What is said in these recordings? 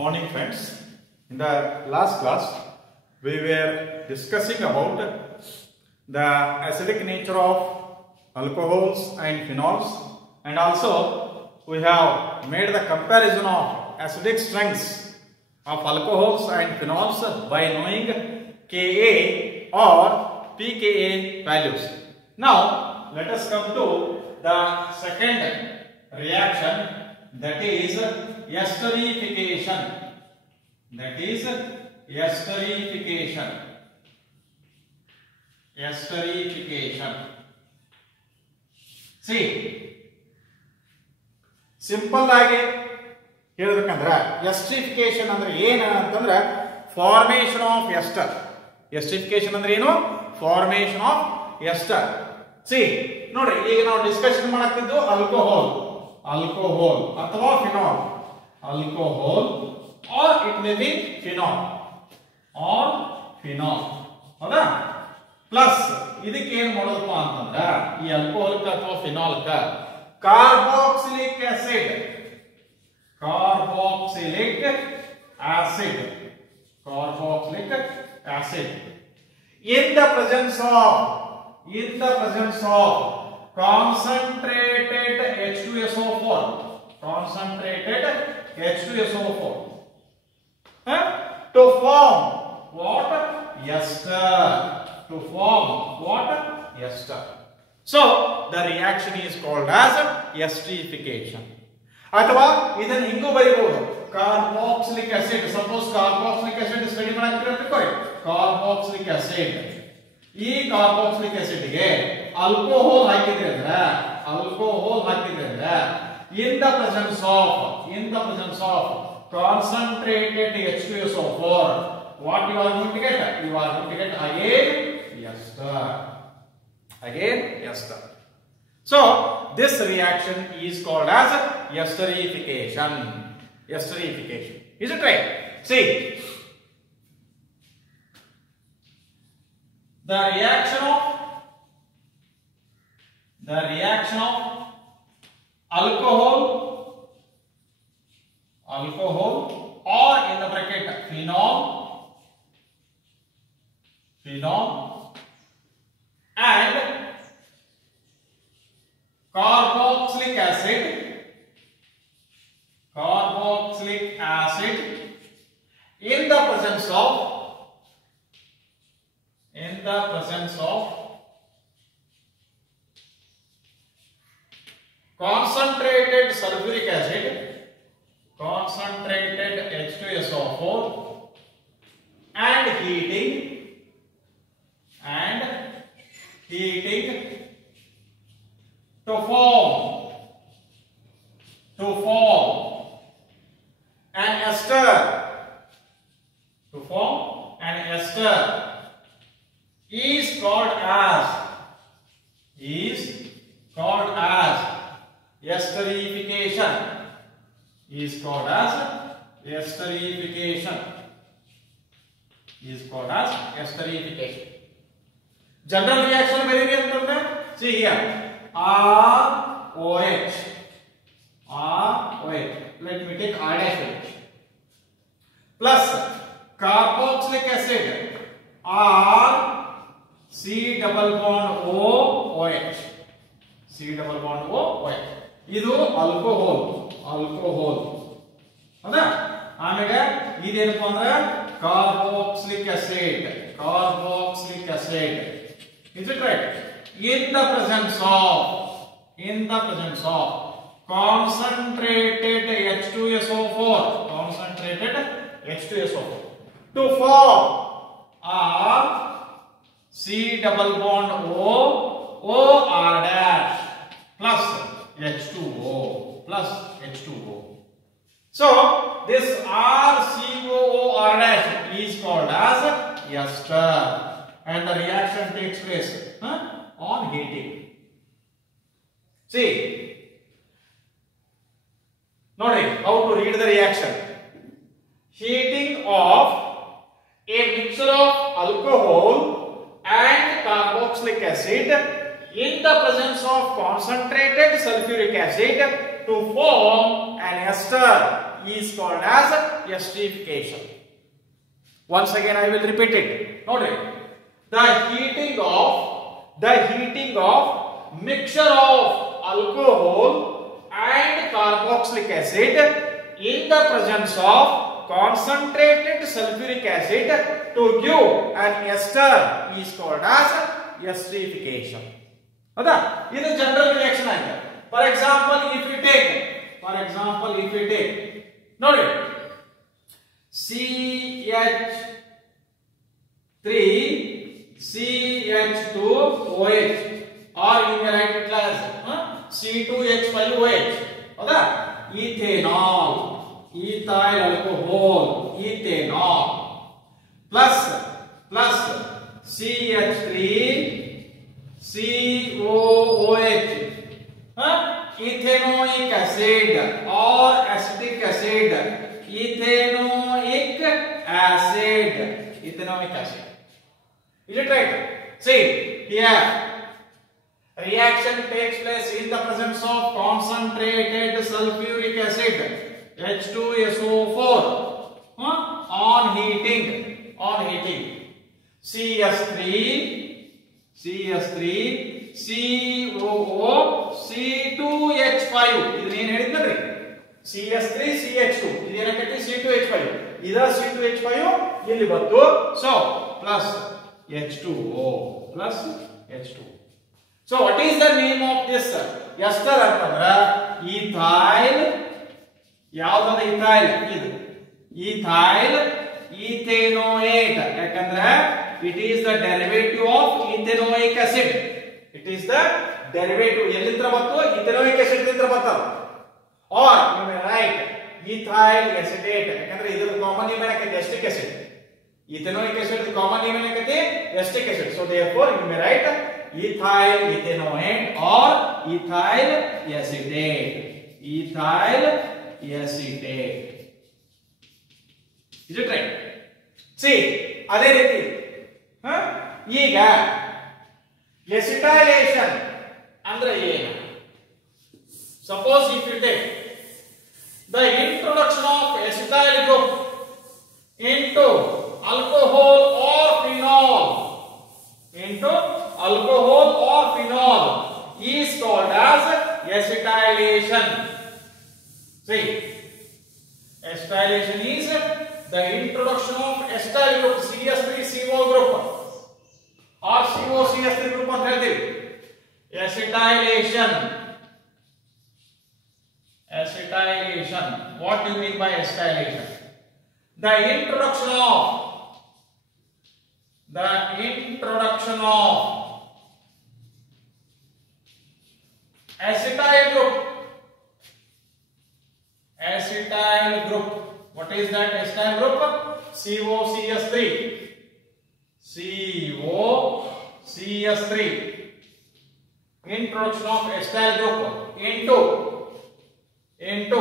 Morning friends. In the last class we were discussing about the acidic nature of alcohols and phenols, and also we have made the comparison of acidic strengths of alcohols and phenols by knowing Ka or pKa values. Now let us come to the second reaction, that is esterification. That is esterification. Esterification. See, simple ಆಗಿ ಹೇಳಬೇಕಂದ್ರೆ esterification ಅಂದ್ರೆ ಏನು ಅಂತಂದ್ರೆ formation of ester. Esterification ಅಂದ್ರೆ ಏನು? Formation of ester. C ನೋಡಿ, ಈಗ ನಾವು ಡಿಸ್ಕಷನ್ ಮಾಡತ್ತಿದ್ದು alcohol ಅಥವಾ phenol. Alcohol or it may be phenol ಹೌದಾ? ಪ್ಲಸ್ ಇದಕ್ಕೆ ಏನು ಮಾಡೋದಪ್ಪ ಅಂತಂದ್ರೆ ಈ ಆಲ್ಕೋಹಾಲ್ ಅಥವಾ phenol carboxylic acid in the presence of concentrated H2SO4 to form what? Ester. So the reaction is called as esterification. ಅಥವಾ ಇದನ್ನ ಹಿಂಗೂ ಬರೀಬಹುದು, carboxylic acid. Suppose carboxylic acid study ಮಾಡಾಕ್ತೀರ ಅಂತ ತಿಳ್ಕೊಳ್ಳಿ. ಕಾರ್ಬಾಕ್ಸಿಲಿಕ್ ಆಸಿಡ್, ಈ ಕಾರ್ಬಾಕ್ಸಿಲಿಕ್ ಆಸಿಡ್ ಗೆ ಆಲ್ಕೋಹಾಲ್ ಹಾಕಿದ್ರೆ in the presence of concentrated H2SO4, what you are going to get? You are going to get again ester. So this reaction is called as esterification. Is it right? See, the reaction of alcohol or in the bracket phenol and carboxylic acid in the presence of concentrated sulfuric acid, concentrated H2SO4 and heating to form an ester. Is called as esterification. General reaction very important. See here, ROH. Let me take R dash H plus carboxylic acid, R C double bond OH. ಇದು alcohol ಹೌದಾ? ಆಮೇಲೆ ಇದೇನಪ್ಪ ಅಂದ್ರೆ carboxylic acid. Is it right? In the presence of concentrated H2SO4 to form R C double bond OR dash plus H2O. So this RCOOR dash is called as ester, and the reaction takes place on heating. See, notice how to read the reaction. Heating of a mixture of alcohol and carboxylic acid in the presence of concentrated sulfuric acid to form an ester is called as esterification. Once again I will repeat it. Note the heating of mixture of alcohol and carboxylic acid in the presence of concentrated sulfuric acid to give an ester is called as esterification. This is general reaction. For example, if we take, note CH3CH2OH, or you may write it as C2H5OH. Ethanol, ethyl alcohol, ethanol, plus CH3COOH, ethanoic acid or acetic acid, ethanoic acid. Is it right? See here, reaction takes place in the presence of concentrated sulfuric acid H2SO4 on heating CS3 COO C2H5. ಇದು ಏನು ಹೇಳಿದ್ನಲ್ರಿ, CS3 CH2 ಇದು ಏನಕ್ಕೆ C2H5, ಇದ C2H5 ಇಲ್ಲಿ ಬಂತು. So plus H2O. So what is the name of this ester ಅಂತಂದ್ರ ethyl, ಯಾವುದು ethyl, ಇದು ethyl ethanoate. ಯಾಕಂದ್ರೆ it is the derivative of ethanoic acid. It is the derivative ಎಲ್ಲಿಂದ ಬಂತು, ethanoic acid ಇಂದ ಬಂತಲ್ಲ. Or you may write ethyl acetate, ಯಾಕಂದ್ರೆ ಇದರ ಕಾಮನ್ ನೇಮ್ ಏನಕ್ಕೆ acetic acid. Ethanoic acid common name ಏನಕ್ಕೆ acetic acid. So therefore you may write ethyl ethanoate or ethyl acetate. Is it right? See, ಅದೇ ರೀತಿ ಈಗ acetylation ಅಂದ್ರೆ ಏನು? Suppose if you take the introduction of acetyl group into alcohol or phenol, is called as acetylation. See, acetylation is the introduction of acetyl group CH3CO group or COCH3 group ಅಂತ ಹೇಳ್ತೀವಿ. Acetylation. What do you mean by acetylation? The introduction of acetyl group. What is that acetyl group? COCH3. Introduction of acetyl group into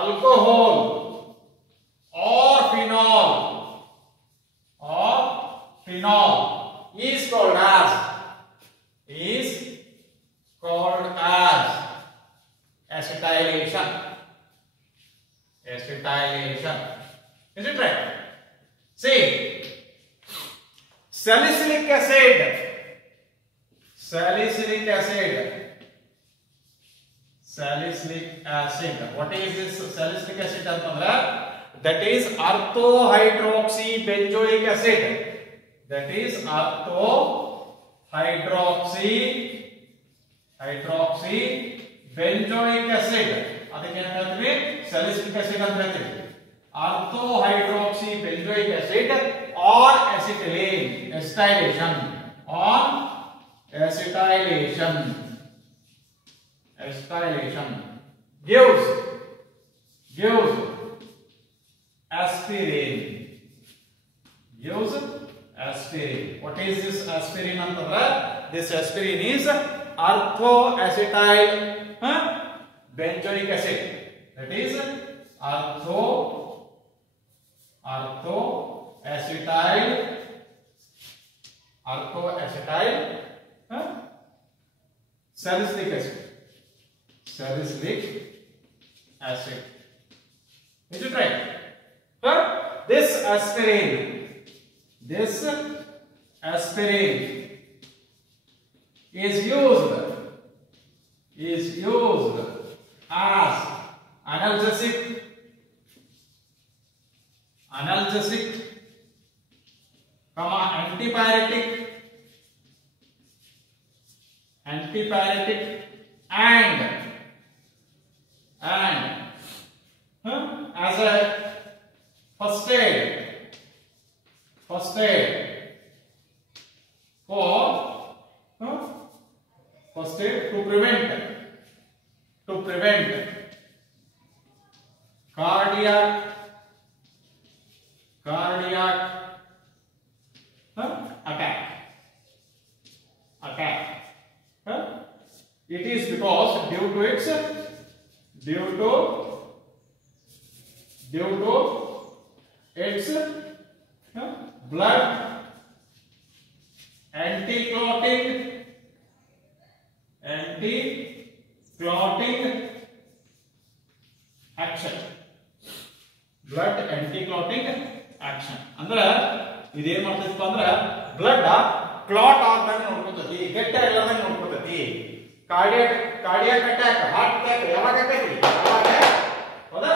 alcohol or phenol is called as acetylation. Is it right? See, salicylic acid. What is this salicylic acid antandra? That is orthohydroxybenzoic acid. Hydroxybenzoic acid. ಅದಕ್ಕೆ ಏನು ಹೇಳ್ತೀವಿ? salicylic acid ಅಂತ ಹೇಳ್ತೀವಿ. Orthohydroxybenzoic acid or acetylation gives aspirin. What is this aspirin antandra? This aspirin is orthoacetyl benzoic acid. That is orthoacetyl salicylic acid. Is it right? This aspirin is used as analgesic, antipyretic, and as a first aid to prevent cardiac attack. It is because due to its blood anti-clotting action. Blood anti-clotting action ಅಂದ್ರೆ ಇದೇನ್ ಮಾಡ್ತೈತಪ್ಪ ಅಂದ್ರೆ blood clot ಆಗದಂಗ ನೋಡ್ಕೊತೈತಿ, ಗಟ್ಟಿ ಆಗದಂಗ ನೋಡ್ಕೊತೈತಿ. Cardiac attack, heart attack ಯಾವಾಗ ಆಕೈತಿ? ಹೌದಾ?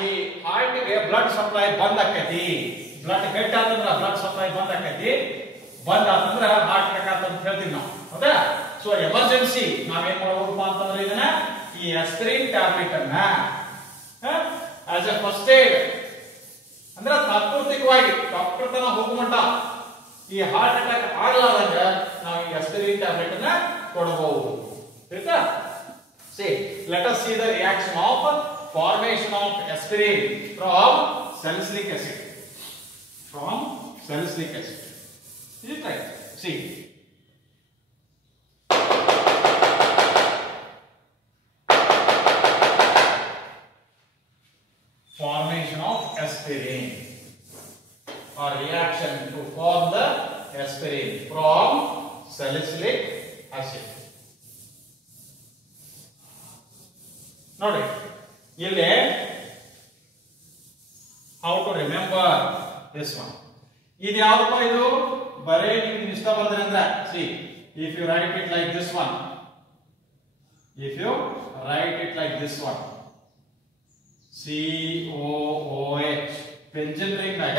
ಈ ಹಾರ್ಟ್ ಗೆ ಬ್ಲಡ್ ಸಪ್ಲೈ ಬಂದ್ ಆಕೈತಿ. ಬ್ಲಡ್ ಗಟ್ಟಿ ಆತಂದ್ರ ಬ್ಲಡ್ ಸಪ್ಲೈ ಬಂದ್ ಆಕೈತಿ. ಬಂದ್ ಆತಂದ್ರ ಹಾರ್ಟ್ ಅಟ್ಯಾಕ್ ಆತ ಅಂತ ಹೇಳ್ತೀವಿ ನಾವು. ಹೌದಾ? ಸೊ ಎಮರ್ಜೆನ್ಸಿ ನಾವೇನ್ ಮಾಡಬಹುದಪ್ಪ ಅಂತಂದ್ರೆ ಇದನ್ನ ಈ ಆಸ್ಪಿರಿನ್ ಟ್ಯಾಬ್ಲೆಟ್ ಅನ್ನ ಆಸ್ ಎ ಫಸ್ಟ್ ಏಡ್ ಅಂದ್ರೆ ತಾತ್ಪೂರ್ತಿಕವಾಗಿ ಡಾಕ್ಟರ್ ತನ ಹೋಗುಮಂಟ ಈ ಹಾರ್ಟ್ ಅಟ್ಯಾಕ್ ಆಗಲಾರ್ದಂಗ ನಾವು ಈ ಆಸ್ಪಿರಿನ್ ಟ್ಯಾಬ್ಲೆಟ್ ಅನ್ನ ಕೊಡಬಹುದು. ಆಯ್ತಾ? See, let us see the reaction of formation of aspirin from salicylic acid. Is it right? See. Formation of aspirin or reaction to form the aspirin from salicylic acid. ನೋಡಿ ಇಲ್ಲಿ how to remember this one. ಇದು ಯಾವ್ದಪ್ಪ ಇದು? ಬರೇ ನಿಮ್ಗೆ ಇಷ್ಟ ಬಂದ್ರೆ ಅಂದ್ರೆ see, if you write it like this one, COOH benzene ring ನಾಗ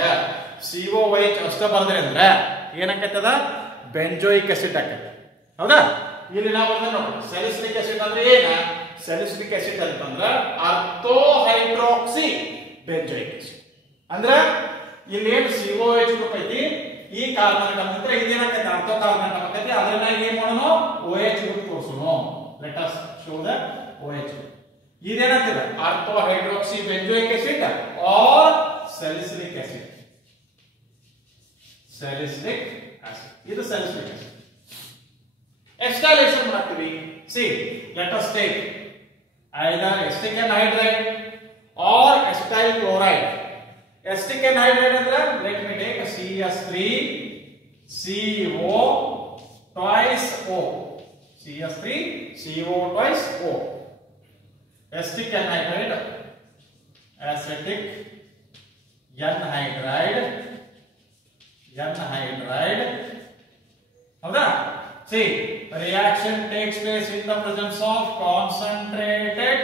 COOH ಅಷ್ಟ ಬರ್ದ್ರೆ ಅಂದ್ರೆ ಏನಾಕೈತದ? ಬೆಂಜೋಯಿಕ್ ಆಸಿಡ್ ಆಕೈತೆ. ಹೌದಾ? ಇಲ್ಲಿ ನಾವು ಬರ್ದ ನೋಡಿ ಸ್ಯಾಲಿಸಿಲಿಕ್ ಆಸಿಡ್ ಅಂದ್ರೆ ಏನ? ಸ್ಯಾಲಿಸಿಲಿಕ್ ಆಸಿಡ್ ಅಂತಂದ್ರೆ ಆರ್ಥೋ ಹೈಡ್ರಾಕ್ಸಿ ಬೆಂಜೋಯಿಕ್ ಆಸಿಡ್. ಅಂದ್ರೆ ಇಲ್ಲಿ ಏನು COOH ಗ್ರೂಪ್ ಐತಿ, ಈ ಕಾರ್ಬನ್ ಅಂದ್ರೆ ಇದೇನಾಕೈತೆ? ಆರ್ಥೋ ಕಾರ್ಬನ್ ಆಕೈತಿ. ಅದನ್ನ ಏನ್ ಮಾಡೋಣ? OH ಗ್ರೂಪ್ ತೋರಿಸೋಣ. Let us show the OH. ಇದೇನಾಗ್ತದೆ? Ortho hydroxy benzoic acid or salicylic acid. ಇದು ಸ್ಯಾಲಿಸಿಲಿಕ್ ಆಸಿಡ್. ಎಕ್ಸ್ಟೈಲೇಷನ್ ಮಾಡ್ತೀವಿ. See, let us take either acetic anhydride or acetyl chloride. Acetic anhydride ಅಂದ್ರೆ let me take a CS3CO twice O. CS3CO twice O. Acetic anhydride, acetic anhydride. ಹೌದಾ? See, reaction takes place in the presence of concentrated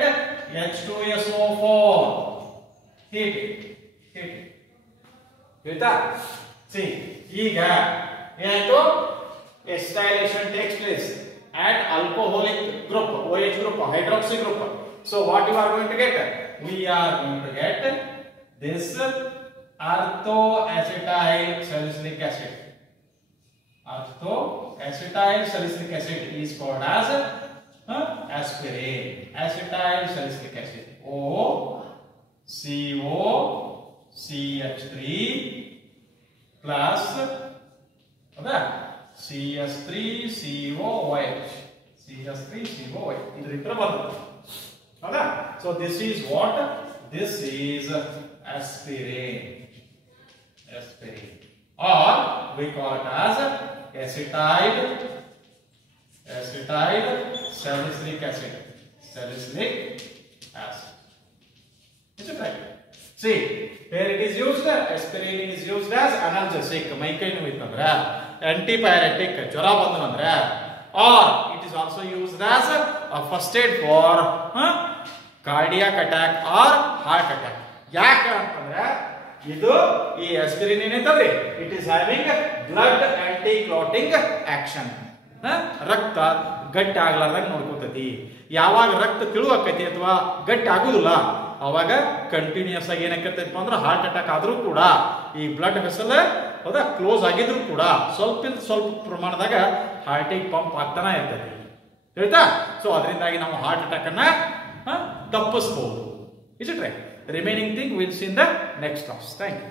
H2SO4. Heat. ಆಯ್ತಾ? See, ಈಗ ಏನಾಯ್ತು? acetylation takes place at alcoholic group, OH group, hydroxy group. So what you are going to get? We are going to get this orthoacetyl salicylic acid. Orthoacetyl salicylic acid is called as aspirin. Acetyl salicylic acid. OCOCH3 plus CS3COOH. ಇದರಿಂದ ಬರ್ತದೆ. ಹೌದಾ? So this is what? This is aspirin. Or we call it as acetyl salicylic acid. See, here it is used, aspirin is used as analgesic, ಮೈಕೈ ನೋವು ಇತ್ತಂದ್ರೆ, antipyretic, ಜ್ವರ ಬಂದ್ರೆ, or it is also used as a first aid for cardiac attack or heart attack. ಯಾಕೆ ಅಂತಂದ್ರೆ ಇದು ಈ aspirin ಏನೈತಲ್ರಿ, it is having blood anti-clotting action. ರಕ್ತ ಗಟ್ಟಿ ಆಗ್ಲಾರ್ದಾಗ ನೋಡ್ಕೊತೈತಿ. ಯಾವಾಗ ರಕ್ತ ತಿಳುವಕೈತಿ ಅಥವಾ ಗಟ್ಟಿ ಆಗುದಿಲ್ಲ ಅವಾಗ ಕಂಟಿನ್ಯೂಸ್ ಆಗಿ ಏನಾಕೈತೈತಿ ಅಂದ್ರೆ ಹಾರ್ಟ್ ಅಟ್ಯಾಕ್ ಆದ್ರೂ ಕೂಡ ಈ ಬ್ಲಡ್ ವೆಸಲ್ ಹೌದಾ ಕ್ಲೋಸ್ ಆಗಿದ್ರು ಕೂಡ ಸ್ವಲ್ಪ ಪ್ರಮಾಣದಾಗ ಹಾರ್ಟಿಗೆ ಪಂಪ್ ಆಗ್ತಾನೆ ಇರ್ತೈತಿ. ಹೇಳ್ತಾ? ಸೊ ಅದರಿಂದಾಗಿ ನಾವು ಹಾರ್ಟ್ ಅಟ್ಯಾಕ್ ಅನ್ನ ತಪ್ಪಿಸಬಹುದು. Is it right? Remaining thing will see in the next class. Thank you.